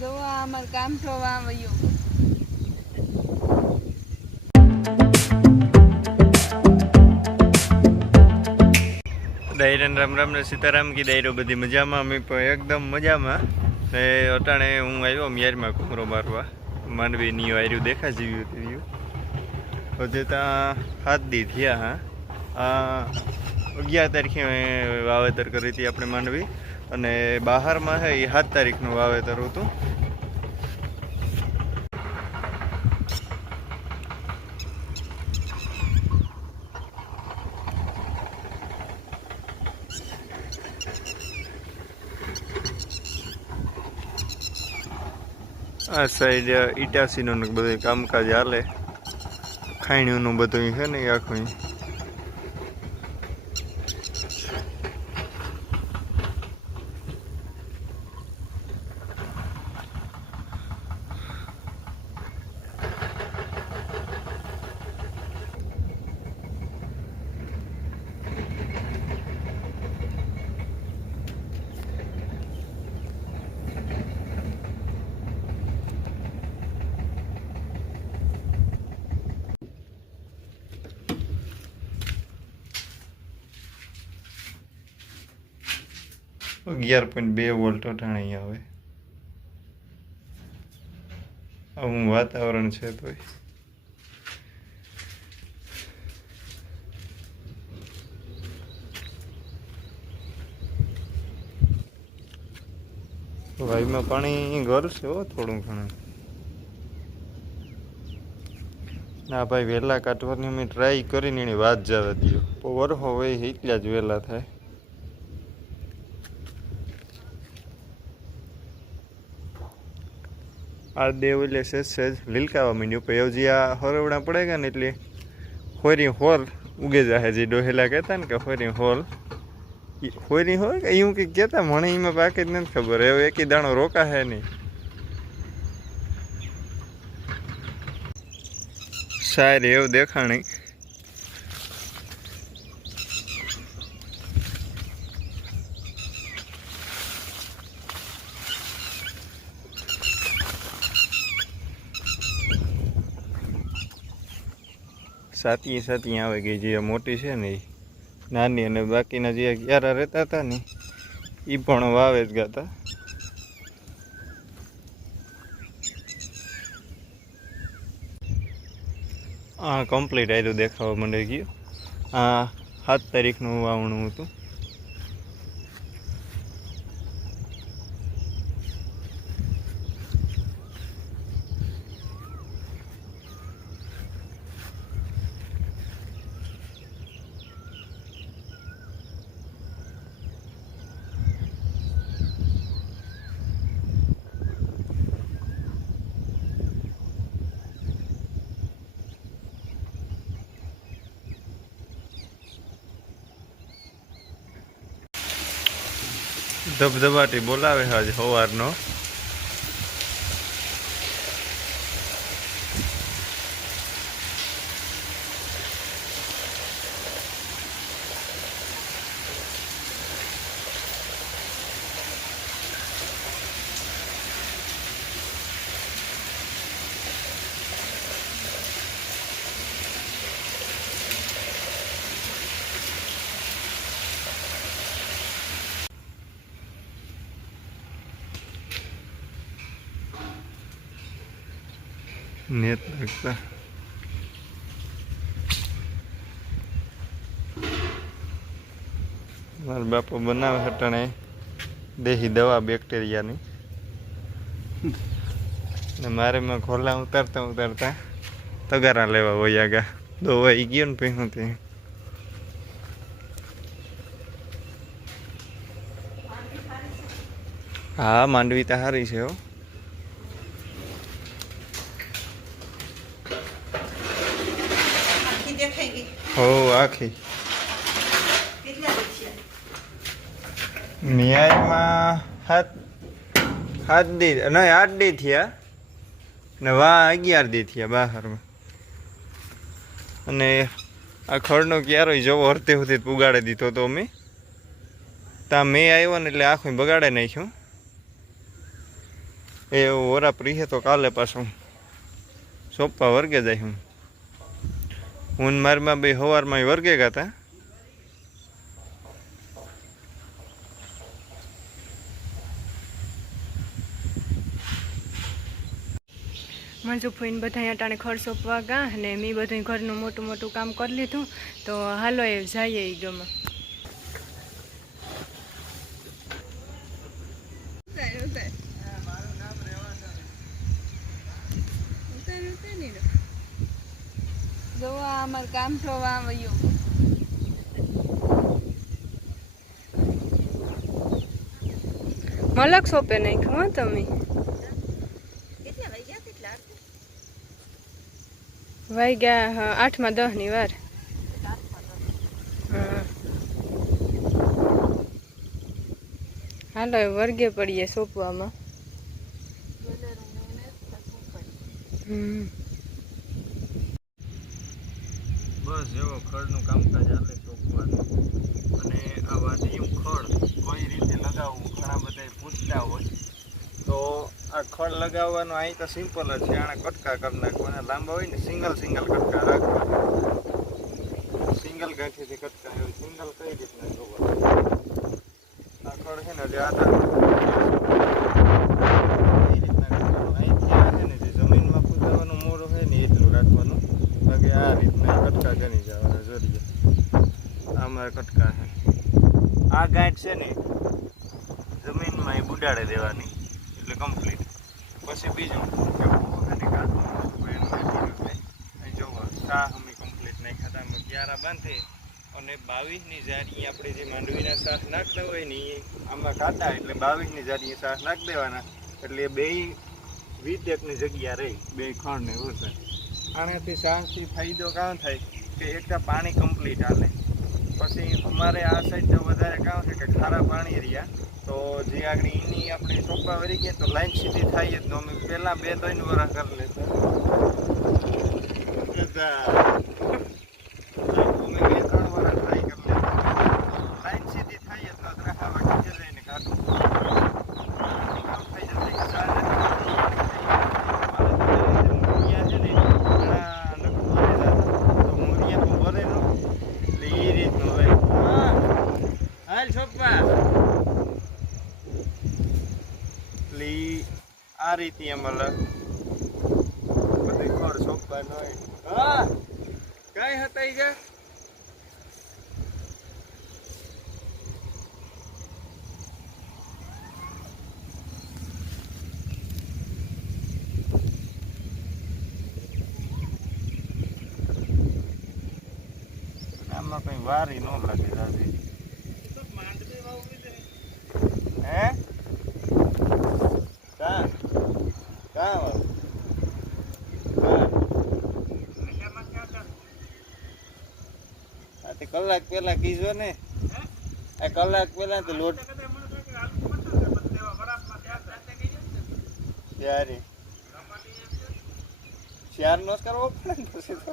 જો અમાર કામ થવા આવ્યું દાયરાને રામ રામ ને સીતારામ કી દાયરો બધી મજામાં અમે પણ એકદમ મજામાં ને અટાણે હું આવ્યો મ્યારમાં કુમરો મારવા માંડવીની આર્યું દેખા જેવી હતી હજે ત્યાં 7 દી થયા હા 11 તારીખે વાવેતર કરી હતી આપણે માંડવી અને બહારમાં છે એ 7 તારીખનું વાવેતર હતું આ સાઈડ ઇટાસીનું બધું કામકાજ હાલે ખાયણીનું બધું છે ને આખું .2 વોલ્ટ અટાણી આવે આવું વાતાવરણ છે તોય વાયુમાં પાણી ગરશે હો થોડું ઘણું ના ભાઈ વહેલા કાઢવાની અમે ટ્રાય કરીને એની વાત જવા દો વરહો હોય એટલા જ વહેલા થાય આ દેવ એટલે સહેજ લીલકાવા માંડ્યું પછી હજી આ હરવડા પડે ગયા ને એટલે હોરી હોલ ઉગે જાય જે ડોહેલા કહેતા ને કે હોરી હોલ હોરી હોય કે એવું કંઈક કહેતા મને એમાં બાકી જ નથી ખબર હવે એકી દાણો રોકા હે નહીં સારી એવું દેખાણી સાતી આવે ગઈ જે મોટી છે ને એ નાની અને બાકીના જે 11 રહેતા હતા ને એ પણ વાવે જ ગાતા આ કમ્પ્લીટ આયરું દેખાવા માંડી ગયું આ 7 તારીખનું વાવણું હતું ધબધબાટી બોલાવે આજ સવારનો નેત લાગતા મારા બાપો બનાવે હટાણે દેશી દવા બેક્ટેરિયાની ને મારે મેં ખોલા ઉતારતા તગારા લેવા હોય આગા દોવાઈ ગયો ને પીવું તે હા માંડવી તો સારી છે હો હો આખી ન્યાયમાં 7 દી નહીં 8 દી થયા ને વા 11 દી થયા બહારમાં અને આ ખડનો ક્યારો જવો હરતે સુધી પુગાડી દીધો તો અમે ત્યાં મેં આવ્યો ને એટલે આખું બગાડે નાખ્યું એ ઓરા પ્રીહે તો કાલે પાછું સોંપવા વર્ગે જાય હું મારમાં બે સવારમાં વર્ગે ગયા હતા. મંજુ ફોઈને બધા અટાણે ખડ સોંપવા ગયા અને મેં બધું ઘરનું મોટું મોટું કામ કરી લીધું. તો હાલો એ જઈએ એ ગમાં. જોવા અમારું કામ થવા આવ્યું. મલક સોંપે નાખ્યું તમે. વાગ્યા 8:10 વાર. હાલો વર્ગે પડીએ સોંપવામાં. બસ જેવો ખડનું કામકાજ હાલે સોંપવાનું. અને આ વાટીયું ખડ કઈ રીતે લગાવવું ઘણા બધા પૂછતા હોય. તો આ ખડ લગાવવાનું અહીં તો સિમ્પલ જ છે. આને કટકા કરી નાખવાના. લાંબા હોય ને સિંગલ કટકા રાખવા. સિંગલ ગાંઠીથી કટકા હોય. સિંગલ કઈ રીતના જોવા આ ખડ છે ને જે આ રીતના કરવાનું. અહીંથી આ છે ને જે જમીનમાં પૂછવાનું મોર હોય ને એટલું રાખવાનું. બાકી આ રીતના કટકા ગણી જવાના જોઈએ. આમાં કટકા છે. આ ગાંઠ છે ને જમીનમાં એ બુડાડે દેવાની એટલે કમ્પ્લીટ. પછી બીજું જોવો સા અમે કમ્પ્લીટ નહીં ખાતા. અમે ક્યારા બાંધે અને 22ની જારી આપણે જે માંડવીના શાક નાખતા હોય ને એ આમાં કાઢા એટલે 22ની જારી શાક નાખી દેવાના. એટલે બે 20 જગ્યા રહી બે ખડ ને ઓછા. આનાથી શાકથી ફાયદો કામ થાય કે એક તો પાણી કમ્પ્લીટ હાલે. પછી અમારે આ સાઈડ તો વધારે કામ છે કે ખારા પાણી રહ્યા. તો જે આગળ એની આપણે સોંપવા વળી ગયા તો લાઈન સીધી થાય જ. અમે પહેલાં 2-3 વર્ષ કરી લેતા. અમે 2-3 વર્ષ ટ્રાય કરી લેતા. લાઈન સીધી થાય જ તો ત્રાહા વાગી જાય ને કાઢું કામ થઈ જશે. મોરિયા છે ને ઘણા તો મોરિયા તો ભરેલો એટલે એ રીતનું હોય. હાલ સોંપવા આ રીતે મળે બધી ખડ સોંપવાનું હોય. હા કઈ હતા ઈ ગયા આમાં કઈ વારી ન લાગે દાદી. હે કલાક પેલા કીધો ને. આ કલાક પેલા તો લોટ ત્યારે 4 નો કરવો પડે ને પછી તો